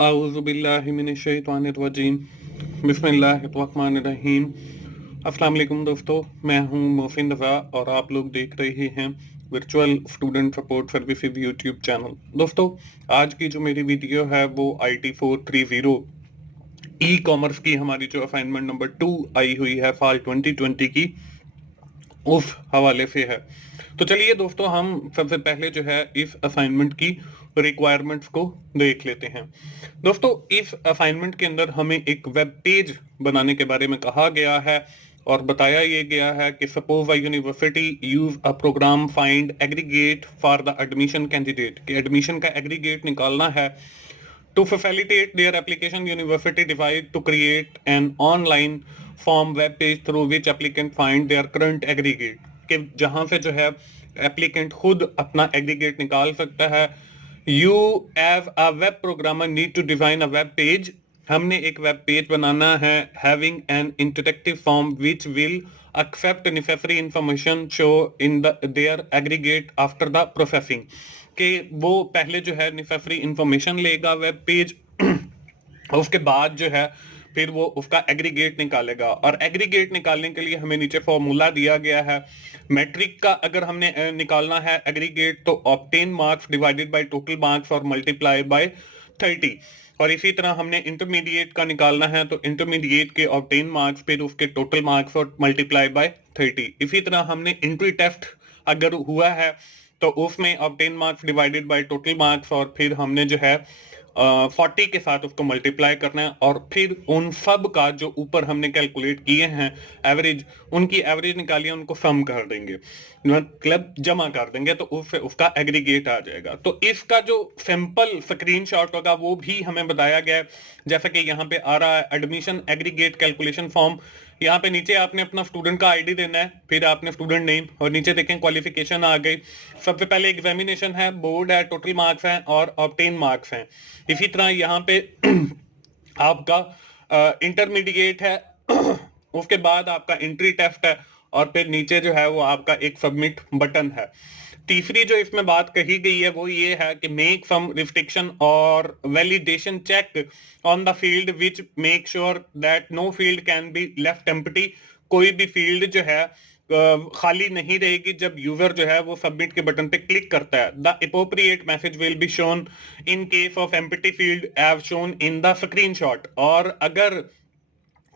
आऊज़ुबिल्लाहिमिनश्शैतानिर्रजीम बिस्मिल्लाहिर्रहमानिर्रहीम। अस्सलाम वालेकुम दोस्तों, मैं हूं मोहसिन रज़ा और आप लोग देख रहे हैं virtual student support services YouTube channel. दोस्तों, आज की जो मेरी वीडियो है वो IT 430 ई कॉमर्स की हमारी जो असाइनमेंट नंबर 2 आई हुई है साल 2020 की, उस हवाले से है। तो चलिए दोस्तों, हम सबसे पहले जो है इस असाइनमेंट की रिक्वायरमेंट्स को देख लेते हैं। दोस्तों, इस असाइनमेंट के अंदर हमें एक वेब पेज बनाने के बारे में कहा गया है और बताया ये गया है कि suppose a university use a program find aggregate for the admission candidate, कि एडमिशन का एग्रीगेट निकालना है। To facilitate their application, university decided to create an online form web page through which applicant find their current aggregate, कि जहां से जो है applicant खुद अपना एग्रीगेट निकाल सकता है। You as a web programmer need to design a web page, हमने एक वेब पेज बनाना है having an interactive form which will accept necessary information show in the their aggregate after the processing, कि वो पहले जो है नेसेसरी इंफॉर्मेशन लेगा वेब पेज और उसके बाद जो है फिर वो उसका एग्रीगेट निकालेगा। और एग्रीगेट निकालने के लिए हमें नीचे फॉर्मूला दिया गया है। मैट्रिक का अगर हमने निकालना है एग्रीगेट, तो obtain marks divided by total marks और मल्टीप्लाई बाय 30। और इसी तरह हमने इंटरमीडिएट का निकालना है, तो इंटरमीडिएट के ऑब्टेन मार्क्स फिर उसके टोटल मार्क्स और मल्टीप्लाई बाय 30। इसी तरह हमने एंट्री टेस्ट अगर हुआ है तो उसमें obtain marks divided by total marks और फिर हमने जो है 40 के साथ उसको मल्टीप्लाई करना है और फिर उन सब का जो ऊपर हमने कैलकुलेट किए हैं एवरेज, उनकी एवरेज निकालिए, उनको सम कर देंगे, मतलब जमा कर देंगे, तो उसका एग्रीगेट आ जाएगा। तो इसका जो सिंपल स्क्रीनशॉट होगा वो भी हमें बताया गया है, जैसा कि यहाँ पे आ रहा है एडमिशन एग्रीगेट कैलकुलेशन फॉर्म। यहाँ पे नीचे आपने अपना स्टूडेंट का आईडी देना है, फिर आपने स्टूडेंट नेम, और नीचे देखें क्वालिफिकेशन आ गई। सबसे पहले एग्जामिनेशन है, बोर्ड है, टोटल मार्क्स हैं और ऑब्टेन मार्क्स हैं। इसी तरह यहाँ पे आपका इंटरमीडिएट है उसके बाद आपका एंट्री टेस्ट है और फिर नीचे जो है वो आपका एक सबमिट बटन है। तीसरी जो इसमें बात कही गई है वो ये है कि मेक सम रिस्ट्रिक्शन और validation check on the field which make sure that no field can be left empty, कोई भी फील्ड जो है खाली नहीं रहेगी जब यूजर जो है वो सबमिट के बटन पे क्लिक करता है। The appropriate message will be shown in case of empty field as shown in the screenshot, और अगर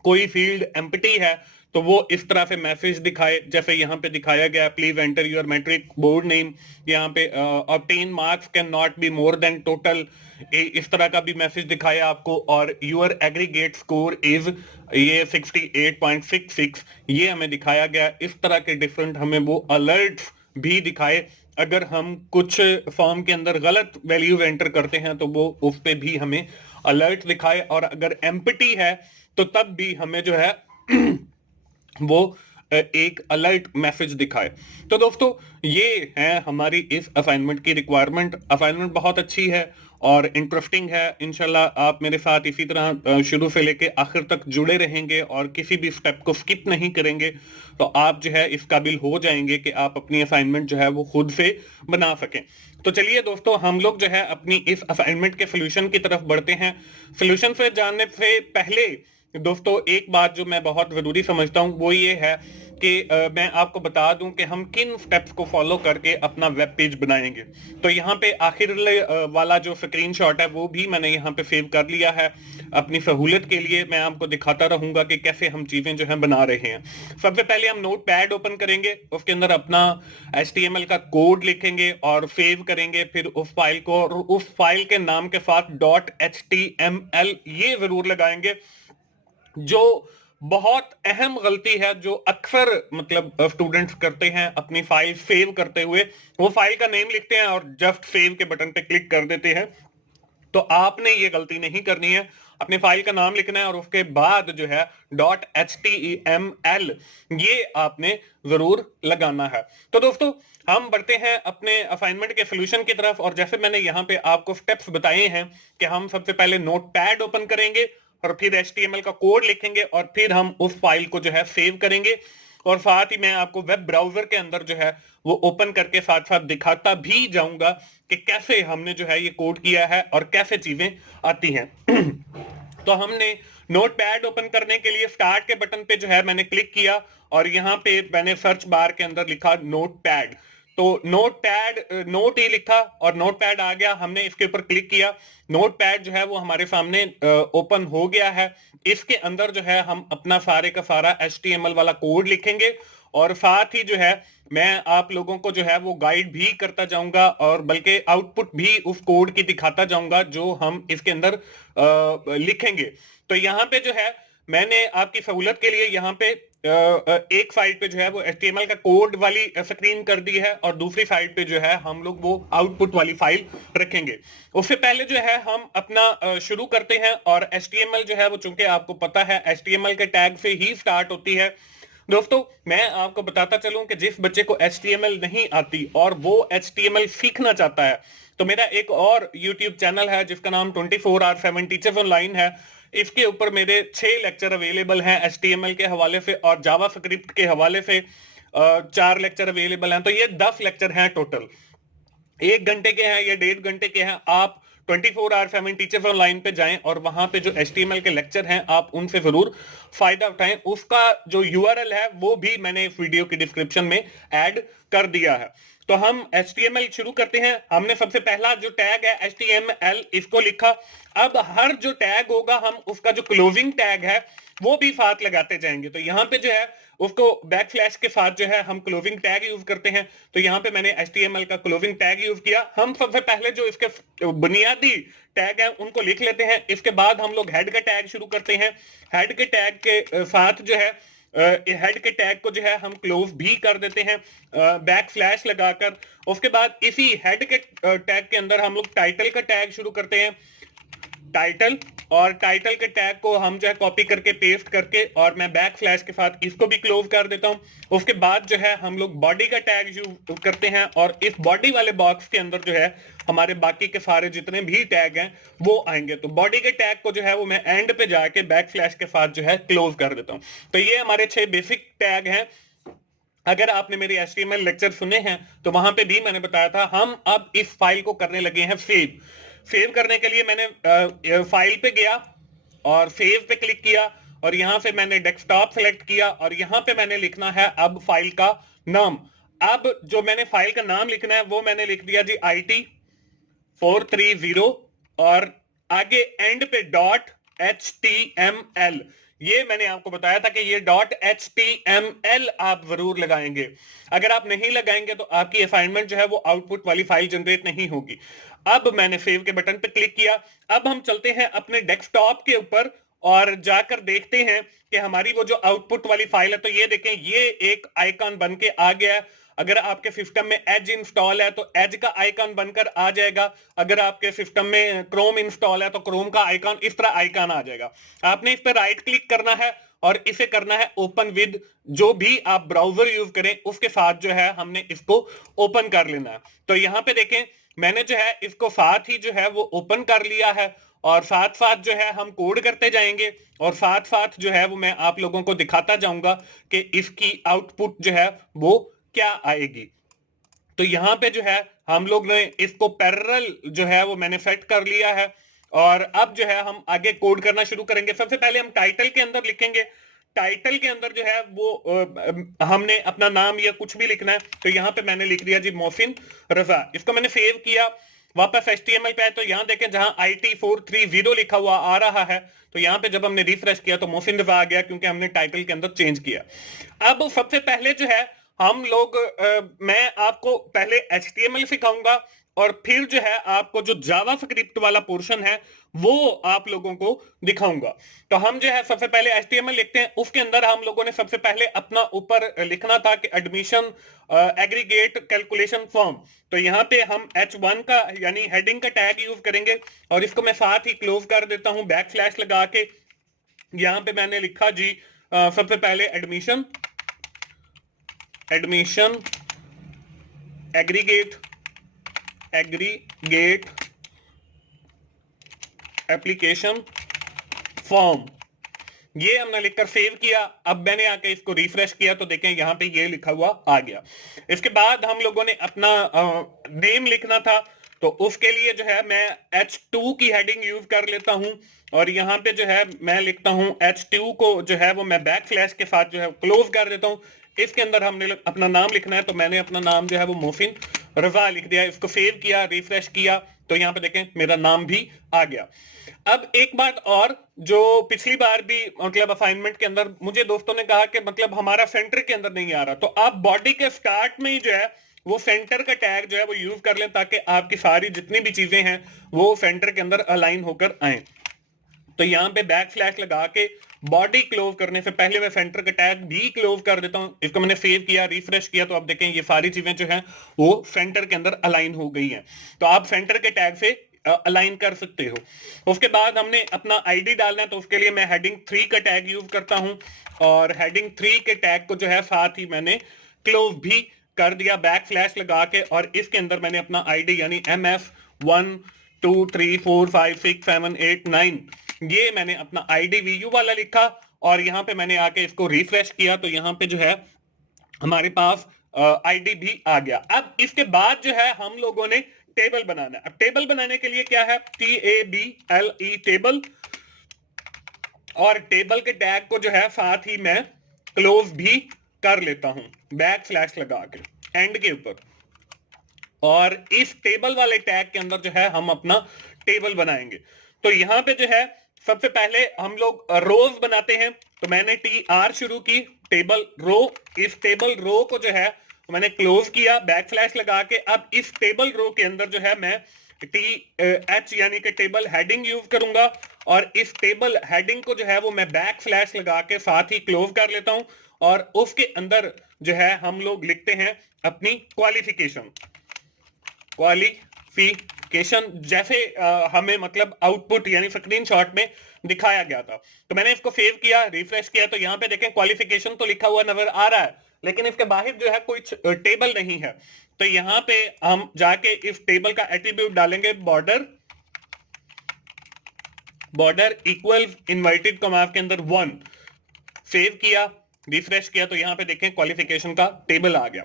कोई फील्ड एम्प्टी है तो वो इस तरह से मैसेज दिखाए, जैसे यहाँ पे दिखाया गया, please enter your matric board name, यहाँ पे obtain marks can not be more than total, इस तरह का भी मैसेज दिखाया आपको, और योर एग्रीगेट स्कोर इज ये 68.66, ये हमें दिखाया गया। इस तरह के डिफरेंट हमें वो अलर्ट भी दिखाए। अगर हम कुछ फॉर्म के अंदर गलत वैल्यूज एंटर करते हैं तो वो उस पे भी हमें अलर्ट दिखाए, और अगर एम्प्टी है तो तब भी हमें जो है वो एक अलर्ट मैसेज दिखाए। तो दोस्तों, ये है हमारी इस असाइनमेंट की रिक्वायरमेंट। असाइनमेंट बहुत अच्छी है और इंटरेस्टिंग है। इंशाल्लाह आप मेरे साथ इसी तरह शुरू से लेके आखिर तक जुड़े रहेंगे और किसी भी स्टेप को स्किप नहीं करेंगे, तो आप जो है इस काबिल हो जाएंगे कि आप अपनी असाइनमेंट जो है वो खुद से बना सकें। तो चलिए दोस्तों, हम लोग जो है अपनी इस असाइनमेंट के सोल्यूशन की तरफ बढ़ते हैं। सोल्यूशन से जानने से पहले दोस्तों, एक बात जो मैं बहुत जरूरी समझता हूं वो ये है कि मैं आपको बता दूं कि हम किन स्टेप्स को फॉलो करके अपना वेब पेज बनाएंगे। तो यहाँ पे आखिर वाला जो स्क्रीनशॉट है वो भी मैंने यहाँ पे सेव कर लिया है अपनी सहूलियत के लिए। मैं आपको दिखाता रहूंगा कि कैसे हम चीजें जो है बना रहे हैं। सबसे पहले हम नोट पैड ओपन करेंगे, उसके अंदर अपना HTML का कोड लिखेंगे और सेव करेंगे, फिर उस फाइल को, और उस फाइल के नाम के साथ .html ये जरूर लगाएंगे। जो बहुत अहम गलती है जो अक्सर मतलब स्टूडेंट्स करते हैं अपनी फाइल सेव करते हुए, वो फाइल का नेम लिखते हैं और जस्ट सेव के बटन पे क्लिक कर देते हैं। तो आपने ये गलती नहीं करनी है, अपने फाइल का नाम लिखना है और उसके बाद जो है .html ये आपने जरूर लगाना है। तो दोस्तों, हम बढ़ते हैं अपने असाइनमेंट के सॉल्यूशन की तरफ, और जैसे मैंने यहाँ पे आपको स्टेप्स बताए हैं कि हम सबसे पहले नोटपैड ओपन करेंगे और फिर HTML का कोड लिखेंगे और फिर हम उस फाइल को जो है सेव करेंगे। और साथ ही मैं आपको वेब ब्राउजर के अंदर जो है वो ओपन करके साथ साथ दिखाता भी जाऊंगा कि कैसे हमने जो है ये कोड किया है और कैसे चीजें आती हैं। तो हमने नोटपैड ओपन करने के लिए स्टार्ट के बटन पे जो है मैंने क्लिक किया और यहाँ पे मैंने सर्च बार के अंदर लिखा नोटपैड। तो नोटपैड नोट ही लिखा और नोटपैड आ गया, हमने इसके ऊपर क्लिक किया। नोटपैड जो है वो हमारे सामने ओपन हो गया है। इसके अंदर जो है हम अपना सारे का सारा HTML वाला कोड लिखेंगे और साथ ही जो है मैं आप लोगों को जो है वो गाइड भी करता जाऊंगा और बल्कि आउटपुट भी उस कोड की दिखाता जाऊंगा जो हम इसके अंदर लिखेंगे। तो यहाँ पे जो है मैंने आपकी सहूलत के लिए यहाँ पे एक साइड पे जो है वो HTML का कोड वाली स्क्रीन कर दी है और दूसरी साइड पे जो है हम लोग वो आउटपुट वाली फाइल रखेंगे। उससे पहले जो है हम अपना शुरू करते हैं और HTML जो है वो चूंकि आपको पता है HTML के टैग से ही स्टार्ट होती है। दोस्तों मैं आपको बताता चलूं कि जिस बच्चे को HTML नहीं आती और वो HTML सीखना चाहता है तो मेरा एक और YouTube चैनल है जिसका नाम 24/7 टीचर्स ऑनलाइन है। इसके ऊपर मेरे 6 लेक्चर अवेलेबल हैं HTML के हवाले से और जावास्क्रिप्ट के हवाले से 4 लेक्चर अवेलेबल हैं। तो ये 10 लेक्चर हैं टोटल, 1 घंटे के हैं या 1.5 घंटे के हैं। आप 24/7 टीचर्स ऑनलाइन पे जाएं और वहां पे जो HTML के लेक्चर हैं आप उनसे जरूर फायदा उठाएं। उसका जो URL है वो भी मैंने इस वीडियो की डिस्क्रिप्शन में ऐड कर दिया है। तो हम HTML शुरू करते हैं। हमने सबसे पहला जो टैग है HTML इसको लिखा। अब हर जो टैग होगा हम उसका जो क्लोजिंग टैग है वो भी साथ लगाते जाएंगे। तो यहाँ पे जो है उसको बैकस्लैश के साथ जो है हम क्लोजिंग टैग यूज करते हैं। तो यहाँ पे मैंने HTML का क्लोजिंग टैग यूज किया। हम सबसे पहले जो इसके बुनियादी टैग है उनको लिख लेते हैं। इसके बाद हम लोग हेड का टैग शुरू करते हैं। हेड के टैग के साथ जो है हेड के टैग को जो है हम क्लोज भी कर देते हैं बैकस्लैश लगाकर। उसके बाद इसी हेड के टैग के अंदर हम लोग टाइटल का टैग शुरू करते हैं, टाइटल, और टाइटल के टैग को हम जो है कॉपी करके पेस्ट करके और मैं बैकस्लैश के साथ इसको भी क्लोज कर देता हूं। उसके बाद जो है हम लोग बॉडी का टैग यूज करते हैं और इस बॉडी वाले बॉक्स के अंदर जो है हमारे बाकी के सारे जितने भी टैग हैं वो आएंगे। तो बॉडी के टैग को जो है वो मैं एंड पे जाके बैकस्लैश के साथ जो है क्लोज कर देता हूं। तो ये हमारे 6 बेसिक टैग हैं। अगर आपने मेरे HTML लेक्चर सुने हैं तो वहां पे भी मैंने बताया था। हम अब इस फाइल को करने लगे हैं सेव। सेव करने के लिए मैंने फाइल पे गया और सेव पे क्लिक किया और यहां से मैंने डेस्कटॉप सेलेक्ट किया और यहां पे मैंने लिखना है अब फाइल का नाम। अब जो मैंने फाइल का नाम लिखना है वो मैंने लिख दिया जी IT430 और आगे एंड पे .html। ये मैंने आपको बताया था कि ये .html आप जरूर लगाएंगे। अगर आप नहीं लगाएंगे तो आपकी असाइनमेंट जो है वो आउटपुट वाली फाइल जनरेट नहीं होगी। अब मैंने सेव के बटन पे क्लिक किया। अब हम चलते हैं अपने डेस्कटॉप के ऊपर और जाकर देखते हैं कि हमारी वो जो आउटपुट वाली फाइल है। तो ये देखें ये एक आइकन बन के आ गया है। अगर आपके सिस्टम में एज इंस्टॉल है तो एज का आइकन बनकर आ जाएगा। अगर आपके सिस्टम में क्रोम इंस्टॉल है तो क्रोम का आइकन इस तरह आइकन आ जाएगा। आपने इस पर राइट क्लिक करना है और इसे करना है ओपन विद। जो भी आप ब्राउजर यूज करें उसके साथ जो है हमने इसको ओपन कर लेना है। तो यहाँ पे देखें मैंने जो है इसको साथ ही जो है वो ओपन कर लिया है और साथ साथ जो है हम कोड करते जाएंगे और साथ साथ जो है वो मैं आप लोगों को दिखाता जाऊंगा कि इसकी आउटपुट जो है वो क्या आएगी। तो यहाँ पे जो है हम लोग ने इसको पैरेलल जो है वो मैंने सेट कर लिया है और अब जो है हम आगे कोड करना शुरू करेंगे। सबसे पहले हम टाइटल के अंदर लिखेंगे। टाइटल के अंदर जो है वो हमने अपना नाम या कुछ भी लिखना है। तो यहाँ पे मैंने लिख दिया जी मोहसिन रजा। इसको मैंने सेव किया, वापस HTML पे आए तो यहाँ देखें जहां IT430 लिखा हुआ आ रहा है। तो यहाँ पे जब हमने रिफ्रेश किया तो मोहसिन रजा आ गया क्योंकि हमने टाइटल के अंदर चेंज किया। अब सबसे पहले जो है हम लोग मैं आपको पहले HTML सिखाऊंगा और फिर जो है आपको जो जावास्क्रिप्ट वाला पोर्शन है वो आप लोगों को दिखाऊंगा। तो हम जो है सबसे पहले HTML लिखते हैं। उसके अंदर हम लोगों ने सबसे पहले अपना ऊपर लिखना था कि एडमिशन एग्रीगेट कैलकुलेशन फॉर्म। तो यहाँ पे हम H1 का यानी हेडिंग का टैग यूज करेंगे और इसको मैं साथ ही क्लोज कर देता हूं बैकस्लैश लगा के। यहाँ पे मैंने लिखा जी सबसे पहले एडमिशन एग्रीगेट एप्लीकेशन फॉर्म। ये हमने लिखकर सेव किया। अब मैंने आके इसको रिफ्रेश किया तो देखें यहाँ पे ये लिखा हुआ आ गया। इसके बाद हम लोगों ने अपना नेम लिखना था, तो उसके लिए जो है मैं H2 की हेडिंग यूज कर लेता हूं, और यहाँ पे जो है मैं लिखता हूं H2 को जो है वो मैं बैक स्लैश के साथ जो है क्लोज कर देता हूं। इसके अंदर हमने अपना नाम लिखना है, तो मैंने अपना नाम जो है वो मोहसिन रजा लिख दिया। इसको सेव किया, रिफ्रेश किया, तो यहाँ पे देखें मेरा नाम भी आ गया। अब एक बात और, जो पिछली बार भी मतलब असाइनमेंट के अंदर मुझे दोस्तों ने कहा कि मतलब हमारा सेंटर के अंदर नहीं आ रहा, तो आप बॉडी के स्टार्ट में ही जो है वो सेंटर का टैग जो है वो यूज कर लें, ताकि आपकी सारी जितनी भी चीजें हैं वो सेंटर के अंदर अलाइन होकर आए। तो यहाँ पे बैक स्लैश लगा के बॉडी क्लोज करने से पहले मैं सेंटर का टैग भी क्लोज कर देता हूँ। इसको मैंने सेव किया, रिफ्रेश किया, तो अब देखें ये सारी चीजें जो हैं वो सेंटर के अंदर अलाइन हो गई हैं। तो आप सेंटर के टैग से अलाइन कर सकते हो। उसके बाद हमने अपना आईडी डालना है, तो उसके लिए मैं हेडिंग 3 का टैग यूज करता हूं, और हेडिंग 3 के टैग को जो है साथ ही मैंने क्लोज भी कर दिया बैक स्लैश लगा के, और इसके अंदर मैंने अपना आईडी यानी MF1 2 3 4 5 6 7 8 9 ये मैंने अपना आईडी VU वाला लिखा, और यहाँ पे मैंने आके इसको रिफ्रेश किया, तो यहाँ पे जो है हमारे पास आईडी भी आ गया। अब इसके बाद जो है हम लोगों ने टेबल बनाना है। अब टेबल बनाने के लिए क्या है, TABLE टेबल, और टेबल के टैग को जो है साथ ही मैं क्लोज भी कर लेता हूं बैक स्लैश लगा के एंड के ऊपर, और इस टेबल वाले टैग के अंदर जो है हम अपना टेबल बनाएंगे। तो यहां पे जो है सबसे पहले हम लोग रोज बनाते हैं, तो मैंने TR शुरू की, टेबल रो, इस टेबल रो को जो है मैंने क्लोज किया बैक स्लैश लगा के। अब इस टेबल रो के अंदर जो है मैं TH यानी कि टेबल हेडिंग यूज करूंगा, और इस टेबल हेडिंग को जो है वो मैं बैक स्लैश लगा के साथ ही क्लोज कर लेता हूं, और उसके अंदर जो है हम लोग लिखते हैं अपनी क्वालिफिकेशन। जैसे हमें मतलब आउटपुट यानी स्क्रीनशॉट में दिखाया गया था। तो मैंने इसको सेव किया, रिफ्रेश किया, तो यहाँ पे देखें क्वालिफिकेशन तो लिखा हुआ नजर आ रहा है, लेकिन इसके बाहर जो है कोई टेबल नहीं है। तो यहाँ पे हम जाके इस टेबल का एट्रीब्यूट डालेंगे बॉर्डर इक्वल इनवर्टेड कॉमा के अंदर 1। सेव किया, रिफ्रेश किया, तो यहाँ पे देखें क्वालिफिकेशन का टेबल आ गया।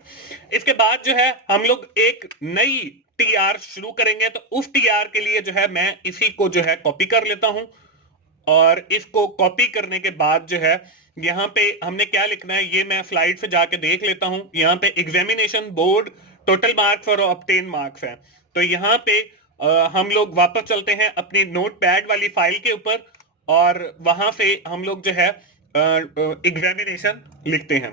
इसके बाद जो है हम लोग एक नई TR शुरू करेंगे, तो उस TR के लिए जो है मैं इसी को जो है कॉपी कर लेता हूं, और इसको कॉपी करने के बाद जो है यहाँ पे हमने क्या लिखना है ये मैं स्लाइड से जाके देख लेता हूं। यहाँ पे एग्जामिनेशन बोर्ड टोटल मार्क्स और ऑब्टेन मार्क्स है। तो यहाँ पे हम लोग वापस चलते हैं अपनी नोटपैड वाली फाइल के ऊपर, और वहां से हम लोग जो है एग्जामिनेशन लिखते हैं,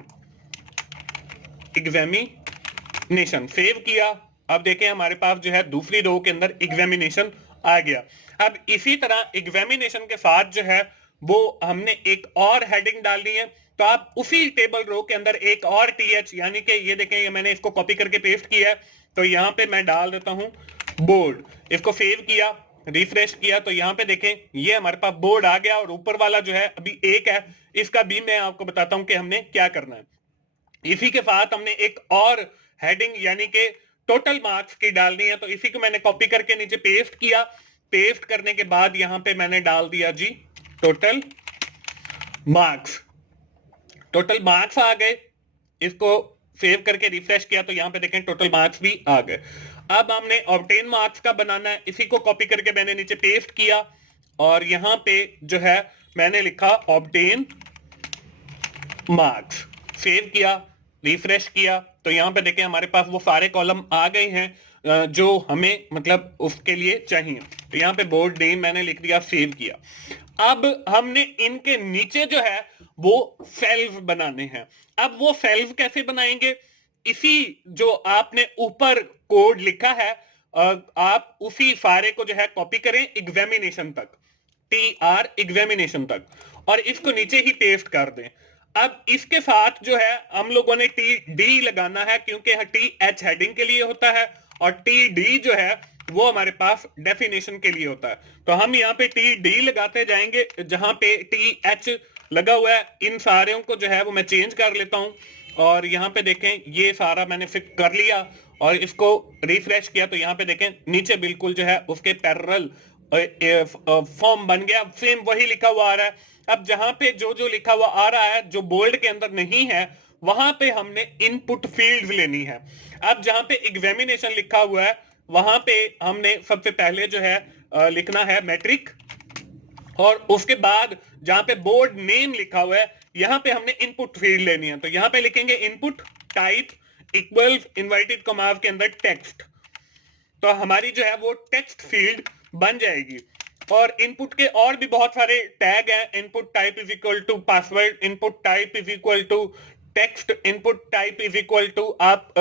एग्जामिनेशन सेव किया। अब देखें हमारे पास जो है दूसरी रो के अंदर एग्जामिनेशन आ गया। अब इसी तरह एग्जामिनेशन के साथ जो है वो हमने एक और हेडिंग डालनी है, तो आप उसी टेबल रो के अंदर एक और TH यानी कि ये देखें ये मैंने इसको कॉपी करके पेस्ट किया है, तो यहाँ पे मैं डाल देता हूं बोर्ड। इसको सेव किया, रिफ्रेश किया, तो यहाँ पे देखें ये हमारे पास बोर्ड आ गया, और ऊपर वाला जो है अभी एक है, इसका भी मैं आपको बताता हूं कि हमने क्या करना है। इसी के साथ हमने एक और हेडिंग यानी कि टोटल मार्क्स की डालनी है, तो इसी को मैंने कॉपी करके नीचे पेस्ट किया। पेस्ट करने के बाद यहाँ पे मैंने डाल दिया जी टोटल मार्क्स। टोटल मार्क्स आ गए, इसको सेव करके रिफ्रेश किया, तो यहाँ पे देखें टोटल मार्क्स भी आ गए। अब हमने ऑब्टेन मार्क्स का बनाना है, इसी को कॉपी करके मैंने नीचे पेस्ट किया, और यहाँ पे जो है मैंने लिखा ऑब्टेन मार्क्स, सेव किया, रिफ्रेश किया, तो यहाँ पे देखें हमारे पास वो सारे कॉलम आ गए हैं जो हमें मतलब उसके लिए चाहिए। तो यहाँ पे बोर्ड नेम मैंने लिख दिया, सेव किया। अब हमने इनके नीचे जो है वो सेल्फ बनाने हैं। अब वो सेल्फ कैसे बनाएंगे, इसी जो आपने ऊपर कोड लिखा है आप उसी सारे को जो है कॉपी करें एग्जामिनेशन तक, TR एग्जामिनेशन तक, और इसको नीचे ही पेस्ट कर दें। अब इसके साथ जो है हम लोगों ने TD लगाना है, क्योंकि TH हेडिंग के लिए होता है, और TD जो है वो हमारे पास डेफिनेशन के लिए होता है। तो हम यहाँ पे TD लगाते जाएंगे, जहां पे TH लगा हुआ है इन सारे को जो है वो मैं चेंज कर लेता हूं, और यहाँ पे देखें ये सारा मैंने फिक्स कर लिया, और इसको रिफ्रेश किया, तो यहाँ पे देखें नीचे बिल्कुल जो है उसके पैरेलल फॉर्म बन गया, सेम वही लिखा हुआ आ रहा है। अब जहां पे जो जो लिखा हुआ आ रहा है, जो बोल्ड के अंदर नहीं है, वहां पे हमने इनपुट फील्ड्स लेनी है। अब जहां पे एग्जामिनेशन लिखा हुआ है, वहां पे हमने सबसे पहले जो है लिखना है मैट्रिक, और उसके बाद जहां पे बोर्ड नेम लिखा हुआ है, यहां पे हमने इनपुट फील्ड लेनी है। तो यहां पे लिखेंगे input type equal inverted commas के अंदर टेक्स्ट, तो हमारी जो है वो टेक्स्ट फील्ड बन जाएगी। और इनपुट के और भी बहुत सारे टैग हैं, input type is equal to password, input type is equal to text, input type is equal to, आप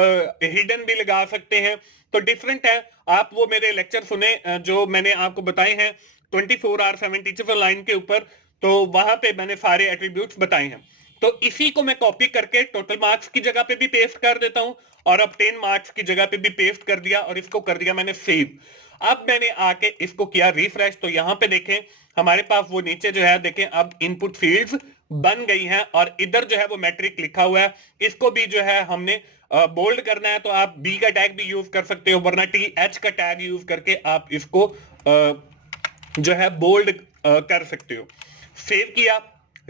हिडन भी लगा सकते हैं। तो डिफरेंट है, आप वो मेरे लेक्चर सुने जो मैंने आपको बताए हैं 24 आवर 7 टीचेबल लाइन के ऊपर, तो वहां पे मैंने सारे एट्रीब्यूट्स बताए हैं। तो इसी को मैं कॉपी करके टोटल मार्क्स की जगह पे भी पेस्ट कर देता हूं, और अब 10 मार्क्स की जगह पे भी पेस्ट कर दिया, और इसको कर दिया मैंने सेव। अब मैंने आके इसको किया रिफ्रेश, तो यहां पे देखें हमारे पास वो नीचे जो है, देखें अब इनपुट फील्ड्स बन गई हैं, और इधर जो है वो मैट्रिक लिखा हुआ है। इसको भी जो है हमने बोल्ड करना है, तो आप बी का टैग भी यूज कर सकते हो, वरना टी एच का टैग यूज करके आप इसको जो है बोल्ड कर सकते हो। सेव किया,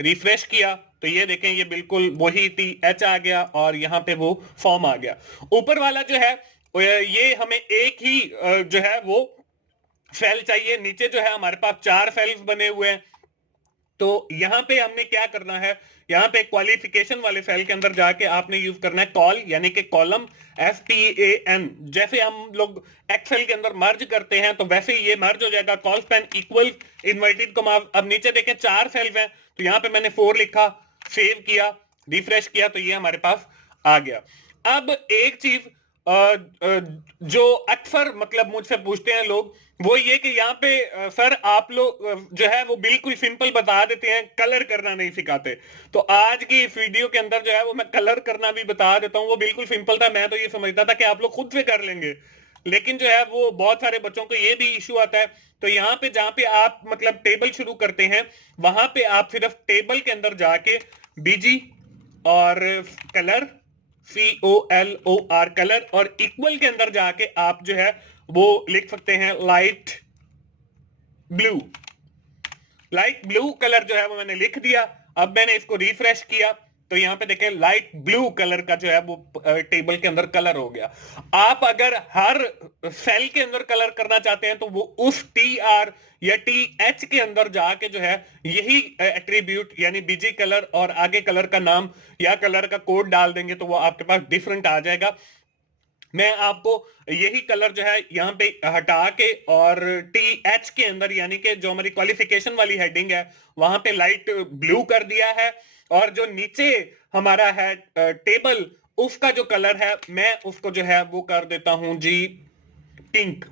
रिफ्रेश किया, तो ये देखें ये बिल्कुल वही टी एच आ गया, और यहां पे वो फॉर्म आ गया। ऊपर वाला जो है ये हमें एक ही जो है वो सेल चाहिए, नीचे जो है हमारे पास 4 सेल्स बने हुए हैं। तो यहां पे हमने क्या करना है, यहां पे क्वालिफिकेशन वाले सेल के अंदर जाके आपने यूज करना है कॉल, यानी कि कॉलम, SPAN। जैसे हम लोग एक्सेल के अंदर मर्ज करते हैं, तो वैसे ही ये मर्ज हो जाएगा, call span equal inverted comma. अब नीचे देखें 4 सेल्स हैं, तो यहां पे मैंने 4 लिखा, सेव किया, रिफ्रेश किया, तो ये हमारे पास आ गया। अब एक चीज जो अक्सर मतलब मुझसे पूछते हैं लोग, वो ये कि यहाँ पे सर आप लोग जो है वो बिल्कुल सिंपल बता देते हैं, कलर करना नहीं सिखाते। तो आज की इस वीडियो के अंदर जो है वो मैं कलर करना भी बता देता हूँ। वो बिल्कुल सिंपल था, मैं तो ये समझता था कि आप लोग खुद से कर लेंगे, लेकिन जो है वो बहुत सारे बच्चों को ये भी इशू आता है। तो यहाँ पे जहां पे आप मतलब टेबल शुरू करते हैं, वहां पे आप सिर्फ टेबल के अंदर जाके बीजी और कलर, COLOR कलर, और इक्वल के अंदर जाके आप जो है वो लिख सकते हैं light blue. Light blue colour जो है वो मैंने लिख दिया। अब मैंने इसको रिफ्रेश किया, तो यहाँ पे देखें लाइट ब्लू कलर का जो है वो टेबल के अंदर कलर हो गया। आप अगर हर सेल के अंदर कलर करना चाहते हैं, तो वो उस TR या TH के अंदर जाके जो है यही एट्रीब्यूट यानी बीजी कलर और आगे कलर का नाम या कलर का कोड डाल देंगे, तो वो आपके पास डिफरेंट आ जाएगा। मैं आपको यही कलर जो है यहाँ पे हटा के, और TH के अंदर यानी कि जो हमारी क्वालिफिकेशन वाली हेडिंग है, वहां पे लाइट ब्लू कर दिया है। और जो नीचे हमारा है टेबल, उसका जो कलर है मैं उसको जो है वो कर देता हूं जी पिंक,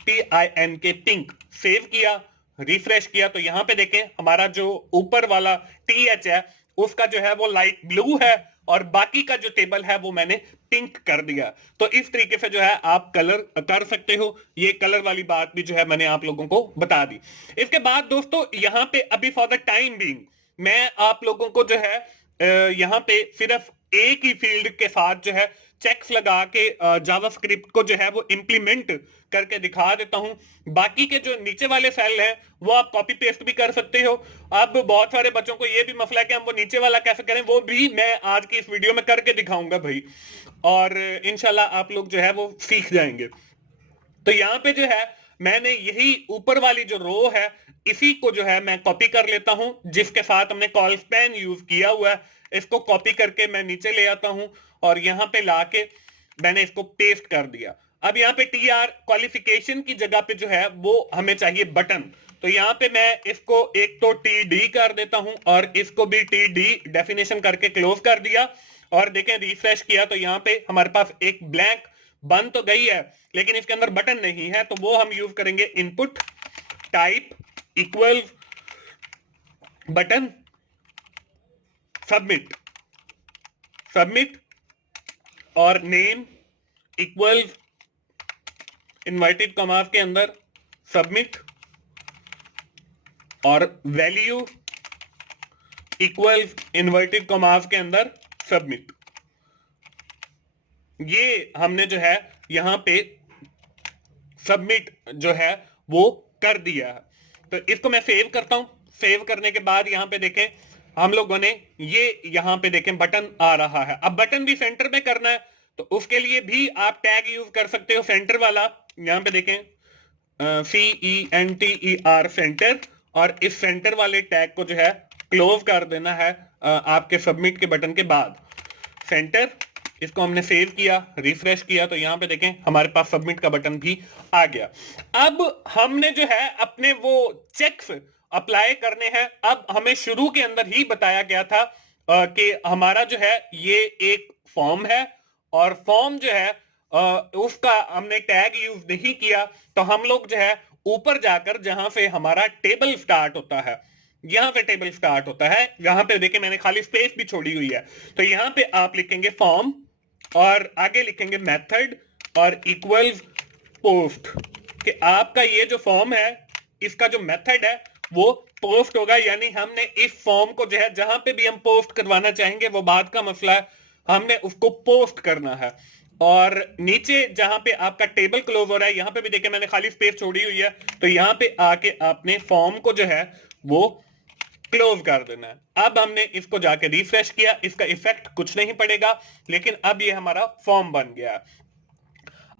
PINK, पिंक। सेव किया, रिफ्रेश किया, तो यहां पे देखें हमारा जो ऊपर वाला TH है उसका जो है वो लाइट ब्लू है, और बाकी का जो टेबल है वो मैंने पिंक कर दिया। तो इस तरीके से जो है आप कलर कर सकते हो। ये कलर वाली बात भी जो है मैंने आप लोगों को बता दी। इसके बाद दोस्तों यहाँ पे अभी फॉर द टाइम बीइंग मैं आप लोगों को जो है यहाँ पे सिर्फ एक ही फील्ड के साथ जो है चेक्स लगा के जावास्क्रिप्ट को जो है वो इंप्लीमेंट करके दिखा देता हूं। बाकी के जो नीचे वाले सेल हैं वो आप कॉपी पेस्ट भी कर सकते हो। अब बहुत सारे बच्चों को ये भी मसला है कि हम वो नीचे वाला कैसे करें, वो भी मैं आज की इस वीडियो में करके दिखाऊंगा भाई, और इंशाल्लाह आप लोग जो है वो सीख जाएंगे। तो यहाँ पे जो है मैंने यही ऊपर वाली जो रो है इसी को जो है मैं कॉपी कर लेता हूं, जिसके साथ हमने कॉल स्पैन यूज किया हुआ है। इसको कॉपी करके मैं नीचे ले आता हूं, और यहाँ पे लाके मैंने इसको पेस्ट कर दिया। अब यहाँ पे TR क्वालिफिकेशन की जगह पे जो है वो हमें चाहिए बटन। तो यहाँ पे मैं इसको एक तो TD कर देता हूं, और इसको भी TD डेफिनेशन करके क्लोज कर दिया। और देखें रिफ्रेश किया, तो यहाँ पे हमारे पास एक ब्लैंक बन तो गई है, लेकिन इसके अंदर बटन नहीं है, तो वो हम यूज करेंगे input type equal button submit, submit, और नेम इक्वल इनवर्टेड कॉमास के अंदर सबमिट, और वैल्यू इक्वल इनवर्टेड कॉमास के अंदर सबमिट। ये हमने जो है यहां पे सबमिट जो है वो कर दिया है। तो इसको मैं सेव करता हूं। सेव करने के बाद यहाँ पे देखें हम लोगों ने ये यहाँ पे देखें बटन आ रहा है। अब बटन भी सेंटर में करना है तो उसके लिए भी आप टैग यूज कर सकते हो सेंटर वाला। यहाँ पे देखें CENTER सेंटर, और इस सेंटर वाले टैग को जो है क्लोज कर देना है आपके सबमिट के बटन के बाद। सेंटर, इसको हमने सेव किया, रिफ्रेश किया तो यहाँ पे देखें हमारे पास सबमिट का बटन भी आ गया। अब हमने जो है अपने वो चेक्स अप्लाई करने हैं। अब हमें शुरू के अंदर ही बताया गया था कि हमारा जो है ये एक फॉर्म है और फॉर्म जो है उसका हमने टैग यूज नहीं किया, तो हम लोग जो है ऊपर जाकर जहां से हमारा टेबल स्टार्ट होता है, यहां पे टेबल स्टार्ट होता है, यहां पे देखिए मैंने खाली स्पेस भी छोड़ी हुई है, तो यहां पे आप लिखेंगे फॉर्म और आगे लिखेंगे मेथड और इक्वल्स पोस्ट, कि आपका ये जो फॉर्म है इसका जो मेथड है वो पोस्ट होगा। यानी हमने इस फॉर्म को जो है जहां पे भी हम पोस्ट करवाना चाहेंगे वो बात का मसला है, हमने उसको पोस्ट करना है। और नीचे जहां पे आपका टेबल क्लोज हो रहा है, यहां पे भी देखिए मैंने खाली स्पेस छोड़ी हुई है, तो यहां पे आके आपने फॉर्म को जो है वो क्लोज कर देना है। अब हमने इसको जाके रिफ्रेश किया, इसका इफेक्ट कुछ नहीं पड़ेगा, लेकिन अब ये हमारा फॉर्म बन गया।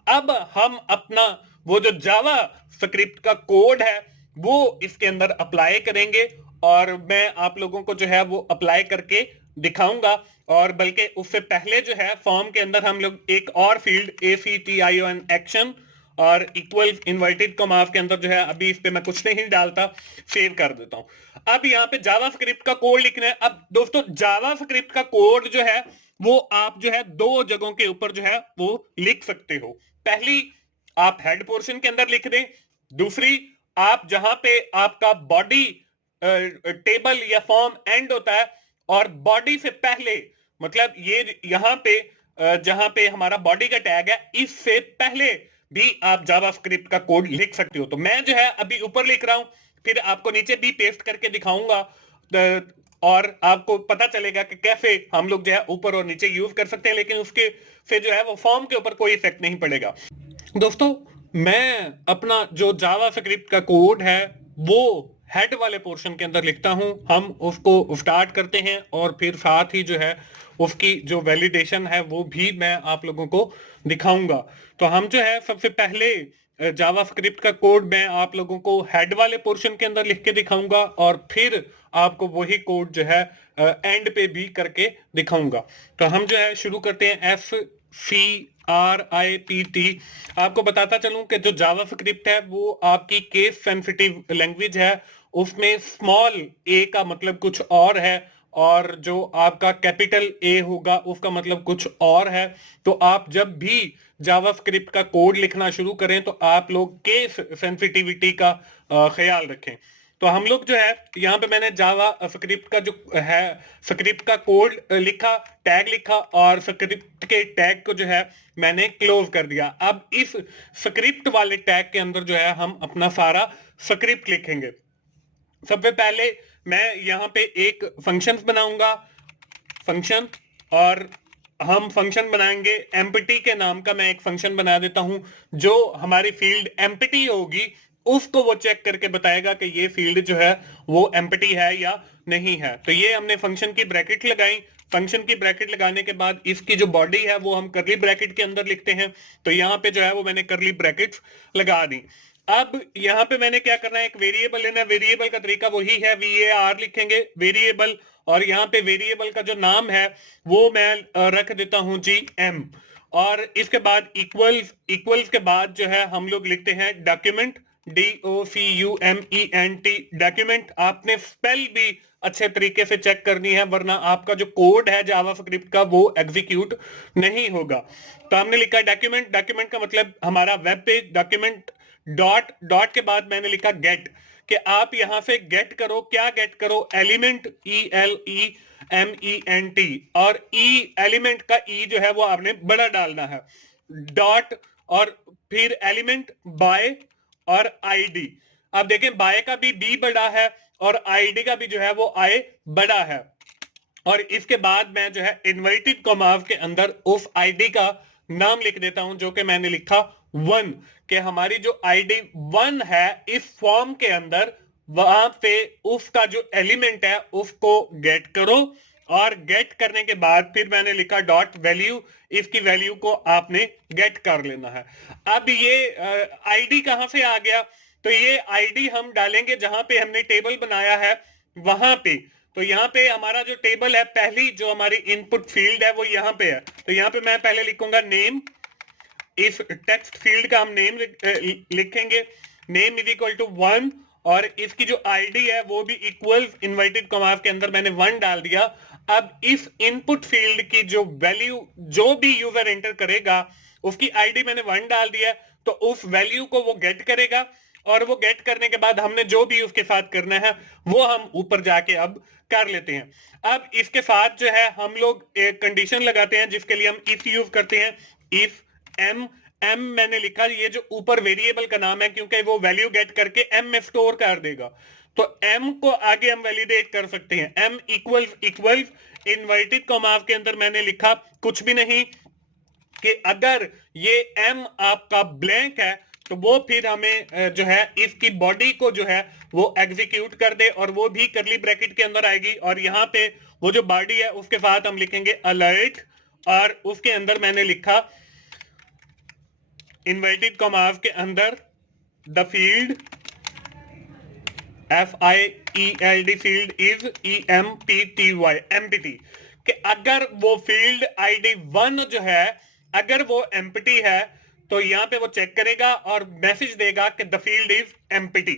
अब हम अपना वो जो जावा स्क्रिप्ट का कोड है वो इसके अंदर अप्लाई करेंगे, और मैं आप लोगों को जो है वो अप्लाई करके दिखाऊंगा। और बल्कि उससे पहले जो है फॉर्म के अंदर हम लोग एक और फील्ड ACTION एक्शन और इक्वल इन्वर्टेड कॉमास के अंदर जो है अभी इस पे मैं कुछ नहीं डालता, सेव कर देता हूं। अब यहाँ पे जावास्क्रिप्ट का कोड लिखना है। अब दोस्तों जावास्क्रिप्ट का कोड जो है वो आप जो है दो जगहों के ऊपर जो है वो लिख सकते हो। पहली आप हेड पोर्शन के अंदर लिख दें, दूसरी आप जहां पे आपका बॉडी टेबल या फॉर्म एंड होता है और बॉडी से पहले, मतलब ये यहां पे जहां पे हमारा बॉडी का टैग है इससे पहले भी आप जावास्क्रिप्ट का कोड लिख सकते हो। तो मैं जो है अभी ऊपर लिख रहा हूं, फिर आपको नीचे भी पेस्ट करके दिखाऊंगा और आपको पता चलेगा कि कैसे हम लोग जो है ऊपर और नीचे यूज कर सकते हैं, लेकिन उसके से जो है वो फॉर्म के ऊपर कोई इफेक्ट नहीं पड़ेगा। दोस्तों मैं अपना जो जावास्क्रिप्ट का कोड है वो हेड वाले पोर्शन के अंदर लिखता हूं। हम उसको स्टार्ट करते हैं और फिर साथ ही जो है उसकी जो वैलिडेशन है वो भी मैं आप लोगों को दिखाऊंगा। तो हम जो है सबसे पहले जावास्क्रिप्ट का कोड मैं आप लोगों को हेड वाले पोर्शन के अंदर लिख के दिखाऊंगा और फिर आपको वही कोड जो है एंड पे भी करके दिखाऊंगा। तो हम जो है शुरू करते हैं SCRIPT। आपको बताता चलूं कि जो जावास्क्रिप्ट है वो आपकी केस सेंसिटिव लैंग्वेज है, उसमें स्मॉल a का मतलब कुछ और है और जो आपका कैपिटल A होगा उसका मतलब कुछ और है। तो आप जब भी जावास्क्रिप्ट का कोड लिखना शुरू करें तो आप लोग केस सेंसिटिविटी का ख्याल रखें। तो हम लोग जो है यहाँ पे मैंने जावा स्क्रिप्ट का जो है स्क्रिप्ट का कोड लिखा, टैग लिखा और स्क्रिप्ट के टैग को जो है मैंने क्लोज कर दिया। अब इस स्क्रिप्ट वाले टैग के अंदर जो है हम अपना सारा स्क्रिप्ट लिखेंगे। सबसे पहले मैं यहाँ पे एक फंक्शन बनाऊंगा, फंक्शन, और हम फंक्शन बनाएंगे एम्प्टी के नाम का। मैं एक फंक्शन बना देता हूं जो हमारी फील्ड एम्प्टी होगी उसको वो चेक करके बताएगा कि ये फील्ड जो है वो एम्प्टी है या नहीं है। तो ये हमने फंक्शन की ब्रैकेट लगाई। फंक्शन की ब्रैकेट लगाने के बाद इसकी जो बॉडी है वो हम करली ब्रैकेट के अंदर लिखते हैं। तो यहाँ पे जो है वो मैंने करली ब्रैकेट लगा दी। अब यहाँ पे मैंने क्या करना है, एक वेरिएबल लेना है। वेरिएबल का तरीका वही है, VAR लिखेंगे वेरिएबल, और यहाँ पे वेरिएबल का जो नाम है वो मैं रख देता हूं GM। और इसके बाद इक्वल्स के बाद जो है हम लोग लिखते हैं डॉक्यूमेंट, DOCUMENT डॉक्यूमेंट। आपने स्पेल भी अच्छे तरीके से चेक करनी है वरना आपका जो कोड है जावास्क्रिप्ट का वो एग्जीक्यूट नहीं होगा। तो हमने लिखा डॉक्यूमेंट, डॉक्यूमेंट का मतलब हमारा web page. Document dot dot के बाद मैंने लिखा गेट, कि आप यहां से गेट करो। क्या गेट करो? एलिमेंट, ELEMENT, और एलिमेंट का जो है वो आपने बड़ा डालना है। डॉट और फिर एलिमेंट बाय और ID। आप देखें बाय का भी B बड़ा है और ID का भी जो है वो I बड़ा है। और इसके बाद मैं जो है इन्वर्टेड कॉमास के अंदर उस ID का नाम लिख देता हूं जो कि मैंने लिखा 1, कि हमारी जो ID 1 है इस फॉर्म के अंदर वहां पे उफ का जो एलिमेंट है उसको गेट करो, और गेट करने के बाद फिर मैंने लिखा डॉट वैल्यू, इसकी वैल्यू को आपने गेट कर लेना है। अब ये आईडी कहां से आ गया, तो ये आईडी हम डालेंगे जहां पे हमने टेबल बनाया है वहां पे। तो यहाँ पे हमारा जो टेबल है, पहली जो हमारी इनपुट फील्ड है वो यहाँ पे है। तो यहाँ पे मैं पहले लिखूंगा नेम, इस टेक्स्ट फील्ड का हम नेम लिखेंगे, नेम इज इक्वल टू 1, और इसकी जो आईडी है वो भी इक्वल इन्वर्टेड कॉमा के अंदर मैंने 1 डाल दिया। अब इस इनपुट फील्ड की जो वैल्यू जो भी यूजर एंटर करेगा उसकी आईडी मैंने 1 डाल दिया, तो उस वैल्यू को वो गेट करेगा, और वो गेट करने के बाद हमने जो भी उसके साथ करना है वो हम ऊपर जाके अब कर लेते हैं। अब इसके साथ जो है हम लोग एक कंडीशन लगाते हैं जिसके लिए हम इफ यूज करते हैं। इफ एम, एम मैंने लिखा ये जो ऊपर वेरिएबल का नाम है क्योंकि वो वैल्यू गेट करके एम में स्टोर कर देगा, तो एम को आगे हम वैलिडेट कर सकते हैं। M equal equal inverted comma के अंदर मैंने लिखा कुछ भी नहीं, कि अगर ये एम आपका ब्लैंक है तो वो फिर हमें जो है इसकी बॉडी को जो है वो एग्जीक्यूट कर दे, और वो भी करली ब्रैकेट के अंदर आएगी, और यहाँ पे वो जो बॉडी है उसके साथ हम लिखेंगे अलर्ट, और उसके अंदर मैंने लिखा इन्वर्टेड कॉमास के अंदर the field FIELD field is EMPTY empty, कि अगर वो फील्ड ID 1 जो है अगर वो एम्प्टी है तो यहाँ पे वो चेक करेगा और मैसेज देगा कि द फील्ड इज एम्प्टी।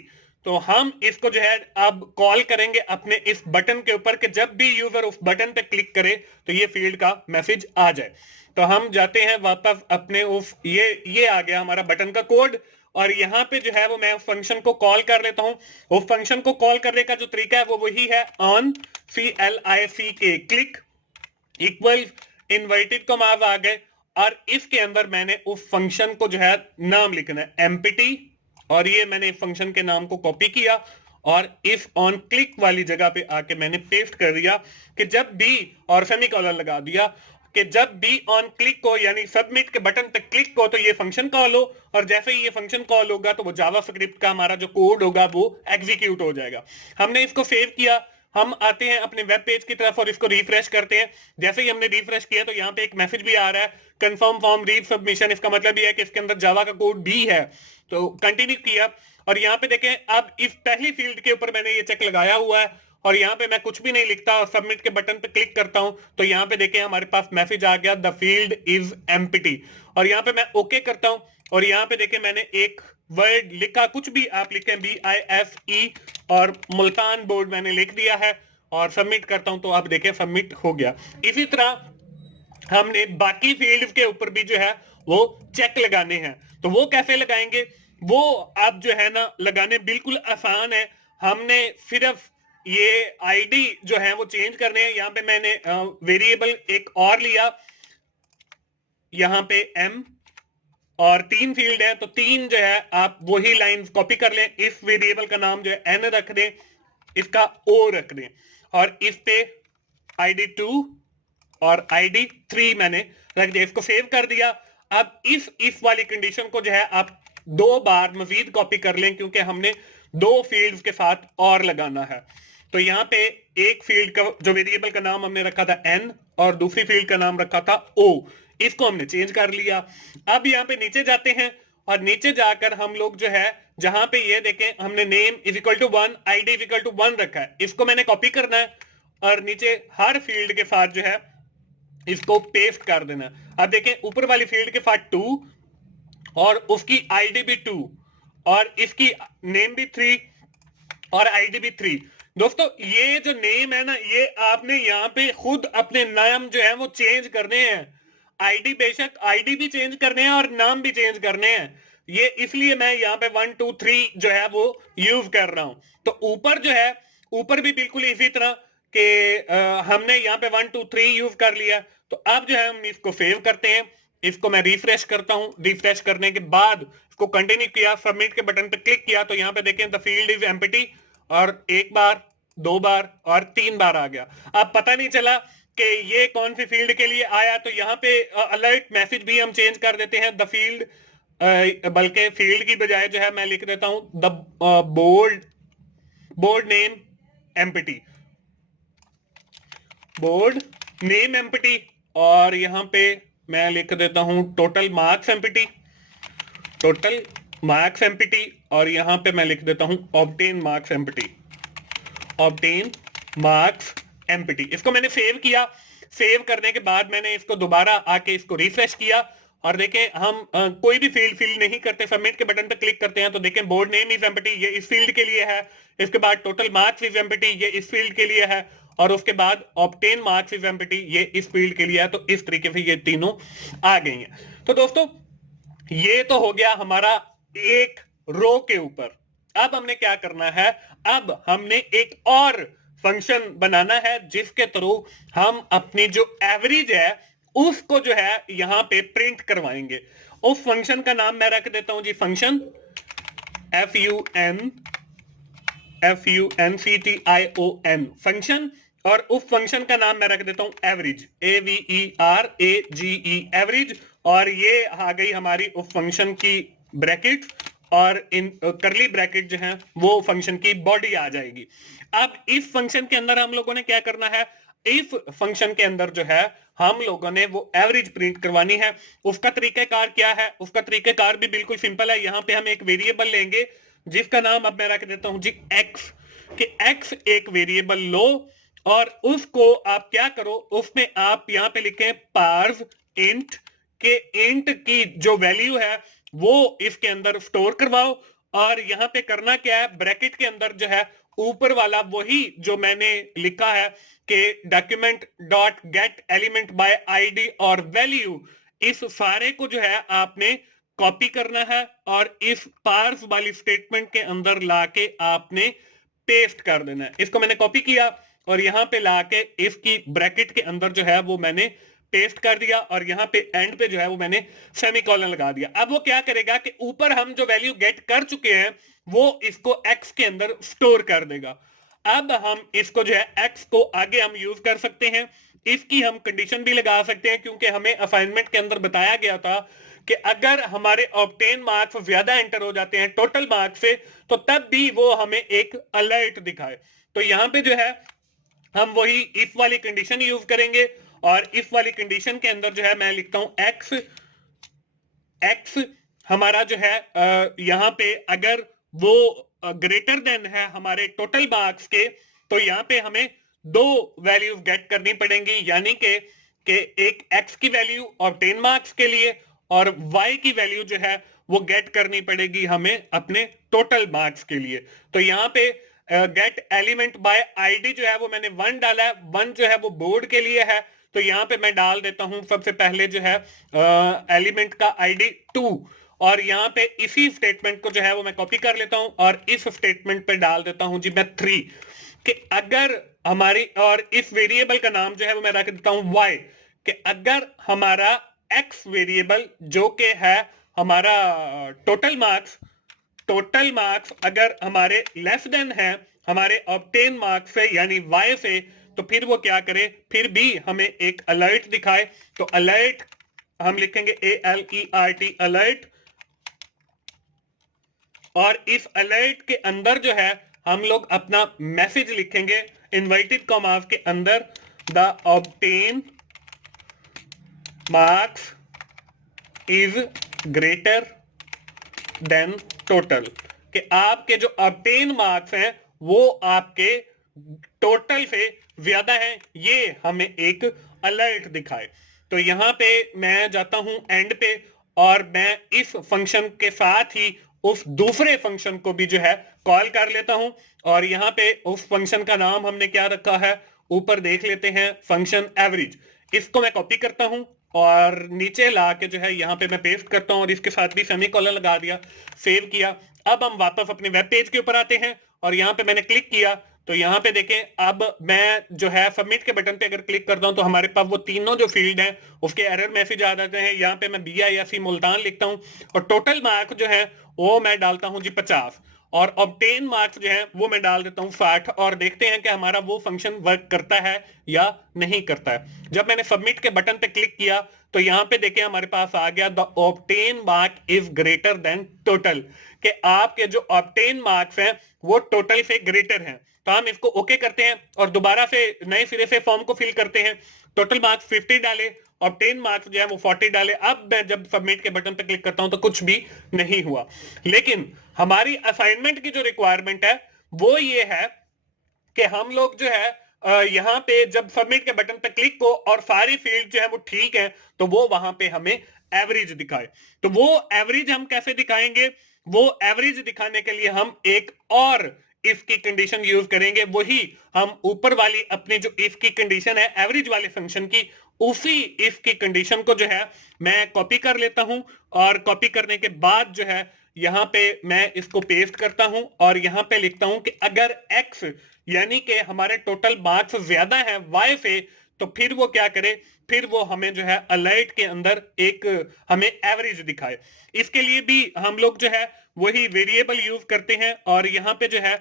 तो हम इसको जो है अब कॉल करेंगे अपने इस बटन के ऊपर कि जब भी यूजर उस बटन पे क्लिक करे तो ये फील्ड का मैसेज आ जाए। तो हम जाते हैं वापस अपने उस ये आ गया हमारा बटन का कोड, और यहाँ पे जो है वो मैं फंक्शन को कॉल कर लेता हूँ। वो फंक्शन को कॉल करने का जो तरीका है वो वही है, on CLICK click equal inverted commas आ गए, और इसके अंदर मैंने उस फंक्शन को जो है नाम लिखना है एम्प्टी, और ये मैंने फंक्शन के नाम को कॉपी किया और इफ ऑन क्लिक वाली जगह पे आके मैंने पेस्ट कर दिया कि जब भी, और सेमीकोलन लगा दिया कि जब भी ऑन क्लिक हो यानी सबमिट के बटन पे क्लिक हो तो ये फंक्शन कॉल हो, और जैसे ही ये फंक्शन कॉल होगा तो वो जावास्क्रिप्ट का हमारा जो कोड होगा वो एग्जीक्यूट हो जाएगा। हमने इसको सेव किया, हम आते हैं अपने वेब पेज की तरफ और इसको रिफ्रेश करते हैं। जैसे ही हमने रिफ्रेश किया तो यहाँ पे एक मैसेज भी आ रहा है, कंफर्म फॉर्म रीड सबमिशन। इसका मतलब ये है कि इसके अंदर जावा का कोड भी है। तो कंटिन्यू किया, और यहाँ पे देखें अब इस पहली फील्ड के ऊपर मैंने ये चेक लगाया हुआ है, और यहाँ पे मैं कुछ भी नहीं लिखता और सबमिट के बटन पे क्लिक करता हूं तो यहाँ पे देखें हमारे पास मैसेज आ गया द फील्ड इज एम्प्टी, और यहाँ पे मैं ओके करता हूं, और यहाँ पे देखें मैंने एक वर्ड लिखा, कुछ भी आप लिखें BIFE, और मुल्तान बोर्ड मैंने लिख दिया है और सबमिट करता हूं तो आप देखें सबमिट हो गया। इसी तरह हमने बाकी फील्ड के ऊपर भी जो है वो चेक लगाने हैं। तो वो कैसे लगाएंगे, वो आप जो है ना लगाने बिल्कुल आसान है। हमने सिर्फ ये आईडी जो है वो चेंज करने हैं। यहाँ पे मैंने वेरिएबल एक और लिया, यहाँ पे M, और 3 फील्ड है तो 3 जो है आप वही लाइन कॉपी कर लें। इस वेरिएबल का नाम जो है N रख दें, इसका O रख दें, और इस पे ID2 और ID3 मैंने रख दिया, इसको सेव कर दिया। अब इस वाली कंडीशन को जो है आप 2 बार मजीद कॉपी कर लें क्योंकि हमने 2 फील्ड्स के साथ और लगाना है। तो यहाँ पे एक फील्ड का जो वेरिएबल का नाम हमने रखा था N और दूसरी फील्ड का नाम रखा था O, इसको हमने चेंज कर लिया। अब यहाँ पे नीचे जाते हैं और नीचे जाकर हम लोग जो है जहां पे ये देखें हमने name is equal to 1, ID is equal to 1 रखा है, इसको मैंने कॉपी करना है और नीचे हर फील्ड के साथ जो है इसको पेस्ट कर देना। अब देखें ऊपर वाली फील्ड के साथ 2 और उसकी ID भी 2 और इसकी नेम भी 3 और ID भी 3। दोस्तों ये जो नेम है ना, ये आपने यहाँ पे खुद अपने नाम जो है वो चेंज करने हैं। आईडी बेशक आईडी भी चेंज करने हैं और नाम भी चेंज करने हैं। ये इसलिए मैं यहाँ पे 1 2 3 जो है वो यूज कर रहा हूं। तो ऊपर जो है ऊपर भी बिल्कुल इसी तरह के हमने यहाँ पे 1 2 3 यूज कर लिया। तो अब जो है हम इसको सेव करते हैं, इसको मैं रिफ्रेश करता हूं। रिफ्रेश करने के बाद इसको कंटिन्यू किया, सबमिट के बटन पे क्लिक किया तो यहाँ पे देखें द फील्ड इज एम्प्टी, और 1 बार 2 बार और 3 बार आ गया। अब पता नहीं चला कि ये कौन सी फील्ड के लिए आया, तो यहाँ पे अलर्ट मैसेज भी हम चेंज कर देते हैं द फील्ड, बल्कि फील्ड की बजाय जो है मैं लिख देता हूं the board board name empty, board name empty, और यहां पे मैं लिख देता हूं total marks empty, total marks empty, और यहां पे मैं लिख देता हूं obtain marks empty, obtain marks empty. इसको मैंने सेव किया। सेव करने के बाद मैंने इसको दोबारा आके इसको रिफ्रेश किया और देखें हम कोई भी फील्ड फिल नहीं करते, सबमिट के बटन पे क्लिक करते हैं तो देखें बोर्ड नेम इज एम्प्टी, ये इस फील्ड के लिए है। इसके बाद टोटल मार्क्स इज एम्प्टी, ये इस फील्ड के लिए है। और उसके बाद ऑब्टेन मार्क्स इज एम्प्टी, ये इस फील्ड के लिए है। तो इस तरीके से ये तीनों आ गई हैं। तो दोस्तों ये तो हो गया हमारा एक रो के ऊपर। अब हमने क्या करना है, अब हमने एक और फंक्शन बनाना है जिसके थ्रू हम अपनी जो एवरेज है उसको जो है यहां पे प्रिंट करवाएंगे। उस फंक्शन का नाम मैं रख देता हूं जी फंक्शन FUNCTION फंक्शन, और उस फंक्शन का नाम मैं रख देता हूं एवरेज, AVERAGE एवरेज। और ये आ गई हमारी उस फंक्शन की ब्रैकेट, और इन करली ब्रैकेट जो है वो फंक्शन की बॉडी आ जाएगी। अब इस फंक्शन के अंदर हम लोगों ने क्या करना है, इस फंक्शन के अंदर जो है हम लोगों ने वो एवरेज प्रिंट करवानी है। उसका तरीकाकार क्या है, उसका तरीकाकार भी बिल्कुल सिंपल है। यहां पे हम एक वेरिएबल लेंगे जिसका नाम अब मैं रख देता हूं जी एक्स, कि एक्स एक वेरिएबल लो और उसको आप क्या करो, उसमें आप यहां पे लिखें पार्स इंट, के इंट की जो वैल्यू है वो इसके अंदर स्टोर करवाओ। और यहां पे करना क्या है, ब्रैकेट के अंदर जो है ऊपर वाला वही जो मैंने लिखा है कि document dot gate element by ID और वैल्यू, इस सारे को जो है आपने कॉपी करना है और इस पार्स वाली स्टेटमेंट के अंदर लाके आपने पेस्ट कर देना है। इसको मैंने कॉपी किया और यहां पे लाके इसकी ब्रैकेट के अंदर जो है वो मैंने पेस्ट कर दिया, और यहां पे एंड पे जो है वो मैंने सेमीकोलन लगा दिया। अब वो क्या करेगा कि ऊपर हम जो वैल्यू गेट कर चुके हैं वो इसको एक्स के अंदर स्टोर कर देगा। अब हम इसको जो है एक्स को आगे हम यूज कर सकते हैं। इसकी हम कंडीशन भी लगा सकते हैं क्योंकि हमें असाइनमेंट के अंदर बताया गया था कि अगर हमारे ऑब्टेन मार्क्स ज्यादा एंटर हो जाते हैं टोटल मार्क्स से तो तब भी वो हमें एक अलर्ट दिखाए। तो यहां पे जो है हम वही इफ वाली कंडीशन यूज करेंगे, और इफ वाली कंडीशन के अंदर जो है मैं लिखता हूं एक्स, एक्स हमारा जो है यहां पे अगर वो ग्रेटर देन है हमारे टोटल मार्क्स के, तो यहां पे हमें दो वैल्यूज गेट करनी पड़ेंगी, यानी कि एक एक्स की वैल्यू ऑब्टेन मार्क्स के लिए और वाई की वैल्यू जो है वो गेट करनी पड़ेगी हमें अपने टोटल मार्क्स के लिए। तो यहाँ पे गेट एलिमेंट बाय आईडी जो है वो मैंने 1 डाला है, 1 जो है वो बोर्ड के लिए है। तो यहाँ पे मैं डाल देता हूं सबसे पहले जो है एलिमेंट का आईडी 2, और यहाँ पे इसी स्टेटमेंट को जो है वो मैं कॉपी कर लेता हूं और इस स्टेटमेंट पे डाल देता हूं जी मैं 3, कि अगर हमारी, और इस वेरिएबल का नाम जो है वो मैं रख देता हूं y, कि अगर हमारा x वेरिएबल जो कि है हमारा टोटल मार्क्स, टोटल मार्क्स अगर हमारे लेस देन है हमारे ऑब्टेन मार्क्स से यानी y से, तो फिर वो क्या करे, फिर भी हमें एक अलर्ट दिखाए। तो अलर्ट हम लिखेंगे ALERT अलर्ट, और इस अलर्ट के अंदर जो है हम लोग अपना मैसेज लिखेंगे इन्वर्टेड कॉमास के अंदर, the obtain marks is greater than total, कि आपके जो ऑब्टेन मार्क्स हैं वो आपके टोटल से ज्यादा है, ये हमें एक अलर्ट दिखाए। तो यहां पे मैं जाता हूं एंड पे, और मैं इस फंक्शन के साथ ही उस दूसरे फंक्शन को भी जो है कॉल कर लेता हूं, और यहां पे उस फंक्शन का नाम हमने क्या रखा है, ऊपर देख लेते हैं, फंक्शन एवरेज। इसको मैं कॉपी करता हूं और नीचे ला के जो है यहाँ पे मैं पेस्ट करता हूं और इसके साथ भी सेमीकोलन लगा दिया, सेव किया। अब हम वापस अपने वेब पेज के ऊपर आते हैं और यहाँ पे मैंने क्लिक किया, तो यहाँ पे देखें अब मैं जो है सबमिट के बटन पे अगर क्लिक करता हूं तो हमारे पास वो तीनों जो फील्ड हैं उसके एरर मैसेज आ जाते हैं। यहाँ पे मैं BISC मुल्तान लिखता हूं और टोटल मार्क जो है वो मैं डालता हूं जी 50, और ऑब्टेन मार्क्स जो है वो मैं डाल देता हूं 60 और देखते हैं कि हमारा वो फंक्शन वर्क करता है या नहीं करता है। जब मैंने सबमिट के बटन पे क्लिक किया तो यहाँ पे देखिए हमारे पास आ गया the obtain mark is greater than total, कि आपके जो ऑब्टेन मार्क्स हैं वो टोटल से ग्रेटर हैं। तो हम इसको ओके करते हैं और दोबारा से नए सिरे से फॉर्म को फिल करते हैं। टोटल मार्क्स 50 डाले, ऑब्टेन मार्क्स जो है वो 40 डाले। अब मैं जब सबमिट के बटन पे क्लिक करता हूं तो कुछ भी नहीं हुआ। लेकिन हमारी असाइनमेंट की जो रिक्वायरमेंट है वो ये है कि हम लोग जो है यहाँ पे जब सबमिट के बटन पे क्लिक को और सारी फील्ड जो है वो ठीक है तो वो वहां पे हमें एवरेज दिखाए। तो वो एवरेज हम कैसे दिखाएंगे? वो एवरेज दिखाने के लिए हम एक और इफ की कंडीशन यूज करेंगे। वही हम ऊपर वाली अपनी जो इफ की कंडीशन है एवरेज वाले फंक्शन की, उसी इफ की कंडीशन को जो है मैं कॉपी कर लेता हूं और कॉपी करने के बाद जो है यहां पे मैं इसको पेस्ट करता हूं और यहां पे लिखता हूं कि अगर x यानी कि हमारे टोटल मार्क्स ज्यादा है y से तो फिर वो क्या करे, फिर वो हमें जो है अलर्ट के अंदर एक हमें एवरेज दिखाए। इसके लिए भी हम लोग जो है वही वेरिएबल यूज करते हैं और यहाँ पे जो है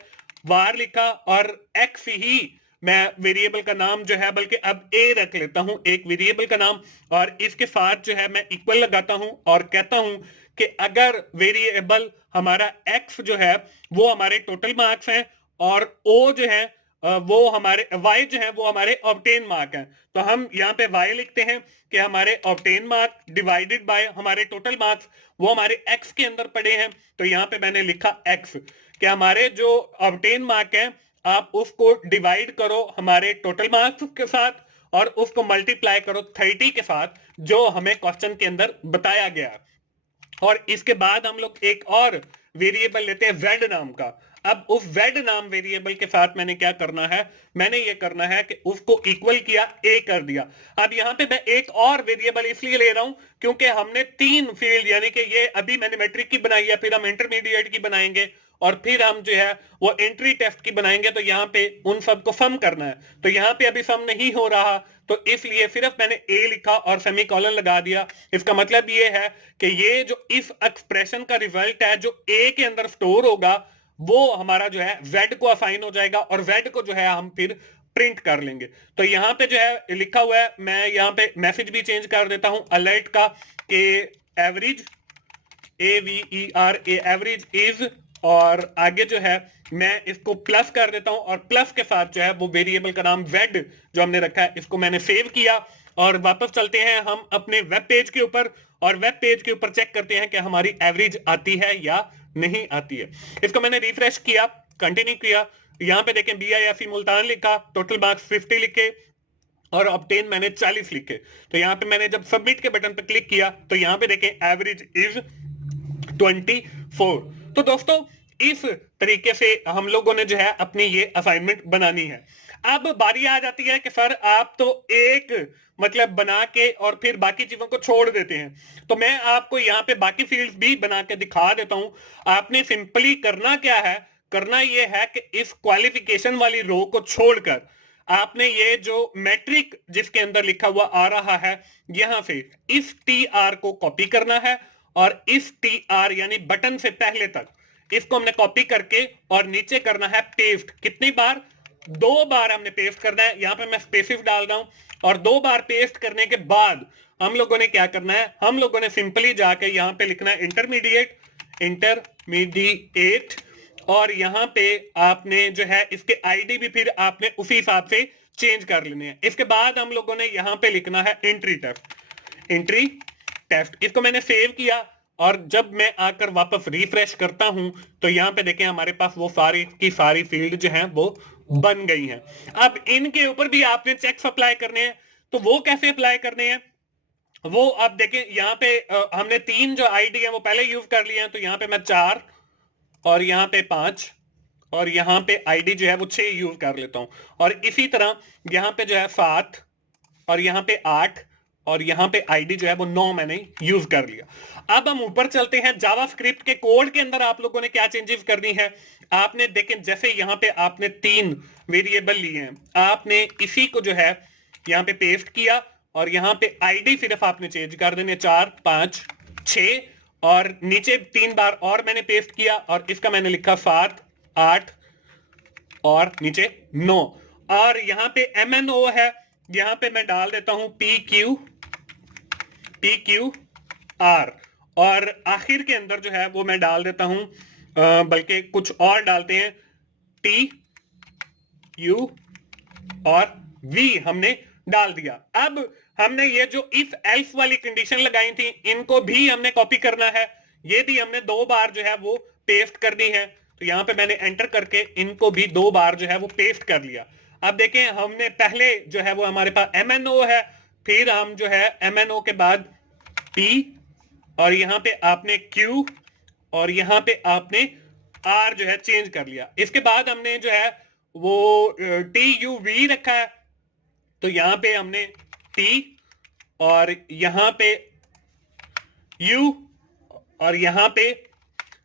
var लिखा और x ही मैं वेरिएबल का नाम जो है, बल्कि अब a रख लेता हूं एक वेरिएबल का नाम, और इसके साथ जो है मैं इक्वल लगाता हूं और कहता हूं कि अगर वेरिएबल हमारा x जो है वो हमारे टोटल मार्क्स हैं और o जो है वो हमारे y जो है वो हमारे ऑब्टेन मार्क हैं, तो हम यहाँ पे y लिखते हैं कि हमारे ऑब्टेन मार्क डिवाइडेड बाय हमारे टोटल मार्क्स वो हमारे x के अंदर पड़े हैं। तो यहाँ पे मैंने लिखा x कि हमारे जो ऑब्टेन मार्क हैं आप उसको डिवाइड करो हमारे टोटल मार्क्स के साथ और उसको मल्टीप्लाई करो 30 के साथ जो हमें क्वेश्चन के अंदर बताया गया। और इसके बाद हम लोग एक और वेरिएबल लेते हैं z नाम का। अब उस z नाम वेरिएबल के साथ मैंने क्या करना है, मैंने ये करना है कि उसको इक्वल किया, a कर दिया। अब यहाँ पे मैं एक और वेरिएबल इसलिए ले रहा हूं क्योंकि हमने 3 फील्ड यानी कि ये अभी मैंने मैट्रिक की बनाई है, फिर हम इंटरमीडिएट की बनाएंगे और फिर हम जो है वो एंट्री टेस्ट की बनाएंगे। तो यहाँ पे उन सबको सम करना है, तो यहाँ पे अभी सम नहीं हो रहा तो इसलिए सिर्फ मैंने a लिखा और सेमीकोलन लगा दिया। इसका मतलब ये है कि ये जो इफ एक्सप्रेशन का रिजल्ट है जो a के अंदर स्टोर होगा वो हमारा जो है z को असाइन हो जाएगा और z को जो है हम फिर प्रिंट कर लेंगे। तो यहाँ पे जो है लिखा हुआ है, मैं यहाँ पे मैसेज भी चेंज कर देता हूं अलर्ट का कि एवरेज AVER एवरेज इज, और आगे जो है मैं इसको प्लस कर देता हूं और प्लस के साथ जो है वो वेरिएबल का नाम z जो हमने रखा है इसको मैंने सेव किया। और वापस चलते हैं हम अपने वेब पेज के ऊपर और वेब पेज के ऊपर चेक करते हैं कि हमारी एवरेज आती है या नहीं आती है। इसको मैंने रिफ्रेश किया, कंटिन्यू किया, यहाँ पे देखें BIFE मुल्तान लिखा, टोटल मार्क्स 50 लिखे और ऑब्टेन मैंने 40 लिखे। तो यहाँ पे मैंने जब सबमिट के बटन पे क्लिक किया तो यहाँ पे देखें एवरेज इज 24। तो दोस्तों इस तरीके से हम लोगों ने जो है अपनी ये असाइनमेंट बनानी है। अब बारी आ जाती है कि सर आप तो एक मतलब बना के और फिर बाकी चीजों को छोड़ देते हैं, तो मैं आपको यहाँ पे बाकी फील्ड्स भी बना के दिखा देता हूं। आपने सिंपली करना क्या है, करना ये है कि इस क्वालिफिकेशन वाली रो को छोड़कर आपने ये जो मैट्रिक जिसके अंदर लिखा हुआ आ रहा है यहां से इस TR को कॉपी करना है और इस TR यानी बटन से पहले तक इसको हमने कॉपी करके और नीचे करना है पेस्ट। कितनी बार? 2 बार हमने पेस्ट करना है। यहां पे मैं स्पेसिस डाल रहा हूं और 2 बार पेस्ट करने के बाद हम लोगों ने क्या करना है, हम लोगों ने सिंपली जाके यहां पे लिखना है इंटरमीडिएट और यहां पे आपने जो है इसके आईडी भी फिर आपने उसी हिसाब से चेंज कर लेने हैं। इसके बाद हम लोगों ने यहां पे लिखना है एंट्री टेस्ट। इसको मैंने सेव किया और जब मैं आकर वापस रिफ्रेश करता हूं तो यहां पे देखें हमारे पास वो सारी की सारी फील्ड जो हैं वो बन गई हैं। अब इनके ऊपर भी आपने चेक्स अप्लाई करने हैं, तो वो कैसे अप्लाई करने हैं वो आप देखें। यहाँ पे हमने 3 जो आईडी है वो पहले यूज कर लिए हैं, तो यहाँ पे मैं 4 और यहाँ पे 5 और यहाँ पे आईडी जो है वो 6 यूज कर लेता हूं और इसी तरह यहाँ पे जो है 7 और यहाँ पे 8 और यहाँ पे आईडी जो है वो 9 मैंने यूज कर लिया। अब हम ऊपर चलते हैं जावास्क्रिप्ट के कोड के अंदर आप लोगों ने क्या चेंजेस करनी है। आपने देखें जैसे यहाँ पे आपने 3 वेरिएबल लिए हैं, आपने इसी को जो है यहाँ पे पेस्ट किया और यहाँ पे आईडी सिर्फ आपने चेंज कर देने 4 5 6 और नीचे 3 बार और मैंने पेस्ट किया और इसका मैंने लिखा 7, 8 और नीचे 9। और यहां पे MNO है, यहां पे मैं डाल देता हूं PQR और आखिर के अंदर जो है वो मैं डाल देता हूं, बल्कि कुछ और डालते हैं, TU और V हमने डाल दिया। अब हमने ये जो इफ एल्स वाली कंडीशन लगाई थी इनको भी हमने कॉपी करना है, ये भी हमने 2 बार जो है वो पेस्ट करनी है। तो यहां पे मैंने एंटर करके इनको भी 2 बार जो है वो पेस्ट कर लिया। अब देखें, हमने पहले जो है वो हमारे पास MNO है, फिर हम जो है MNO के बाद P और यहां पे आपने Q और यहां पे आपने R जो है चेंज कर लिया। इसके बाद हमने जो है वो TUV रखा है, तो यहां पे हमने T और यहां पे U और यहां पे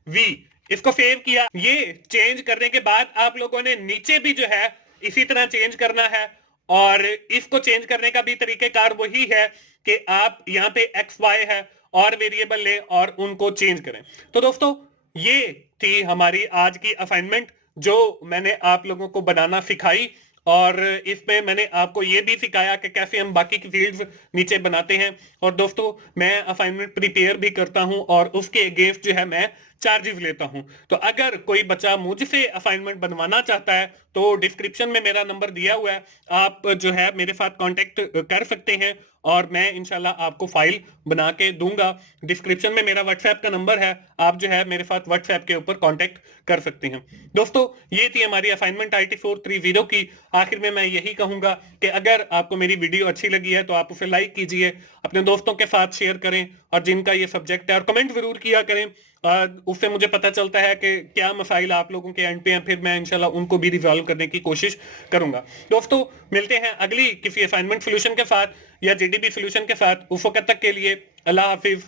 V, इसको सेव किया। ये चेंज करने के बाद आप लोगों ने नीचे भी जो है इसी तरह चेंज करना है और इसको चेंज करने का भी तरीकेकार वही है कि आप यहाँ पे XY है और वेरिएबल ले और उनको चेंज करें। तो दोस्तों ये थी हमारी आज की असाइनमेंट जो मैंने आप लोगों को बनाना सिखाई और इसमें मैंने आपको ये भी सिखाया कि कैसे हम बाकी की फील्ड्स नीचे बनाते हैं। और दोस्तों मैं असाइनमेंट प्रिपेयर भी करता हूं और उसके अगेंस्ट जो है मैं चार्जेस लेता हूं। तो अगर कोई बच्चा मुझसे असाइनमेंट बनवाना चाहता है तो डिस्क्रिप्शन में मेरा नंबर दिया हुआ है, आप जो है मेरे साथ कांटेक्ट कर सकते हैं और मैं इंशाल्लाह आपको फाइल बना के दूंगा। डिस्क्रिप्शन में मेरा व्हाट्सएप का नंबर है, आप जो है मेरे साथ व्हाट्सएप के ऊपर कांटेक्ट कर सकते हैं। दोस्तों ये थी हमारी असाइनमेंट IT 430 की। आखिर में मैं यही कहूंगा कि अगर आपको मेरी वीडियो अच्छी लगी है तो आप उसे लाइक कीजिए, अपने दोस्तों के साथ शेयर करें और जिनका ये सब्जेक्ट है और कमेंट जरूर किया करें, उससे मुझे पता चलता है कि क्या मसाइल आप लोगों के एंड पे हैं, फिर मैं इंशाल्लाह उनको भी रिजॉल्व करने की कोशिश करूंगा। दोस्तों मिलते हैं अगली किसी असाइनमेंट सोल्यूशन के साथ या JDB सोल्यूशन के साथ। उस वक्त तक के लिए अल्लाह हाफिज।